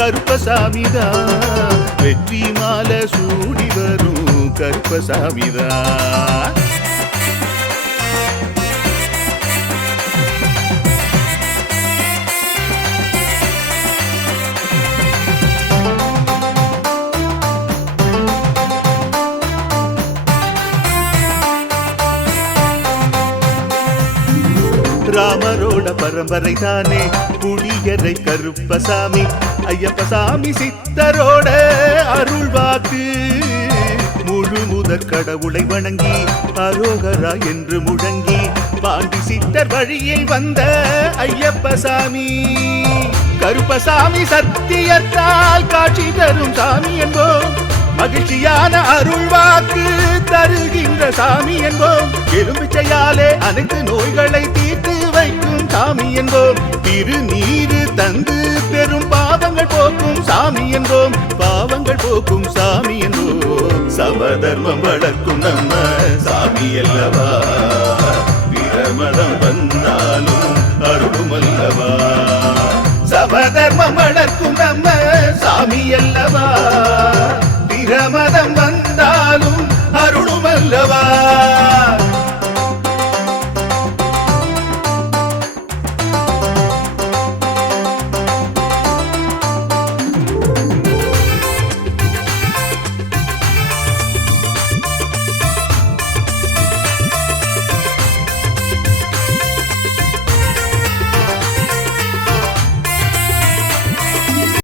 கருப்பசாமிதான் வெற்றி மாலை சூடி வரும் கருப்பசாமிதான் ராமரோட பரம்பரை தானே புளியரை கருப்பசாமி ஐயப்பசாமி சித்தரோட அருள்வாக்கு முழு முதற் கடவுளை வணங்கி அரோகரா என்று முழங்கி பாண்டி சித்தர் வழியை வந்த ஐயப்பசாமி கருப்பசாமி சத்தியத்தால் காட்சி தரும் சாமி என்போம் மகிழ்ச்சியான அருள்வாக்கு தருகின்ற சாமி என்போம் எலும்பிச்சையாலே அனைத்து நோய்களை தீர்த்து வைக்கும் சாமி என்போம் திருநீரு தந்து பெரும் பாவங்கள் போக்கும் சாமி என்போம் பாவங்கள் போக்கும் சாமி என்போம் சமதர்மம் வளர்க்கும் நம்ம சாமி அல்லவா பிரமதம் வந்தாலும் அருளும் அல்லவா சமதர்மம் வளர்க்கும் நம்ம சாமி அல்லவா பிரமதம் வந்தாலும் அருளும் அல்லவா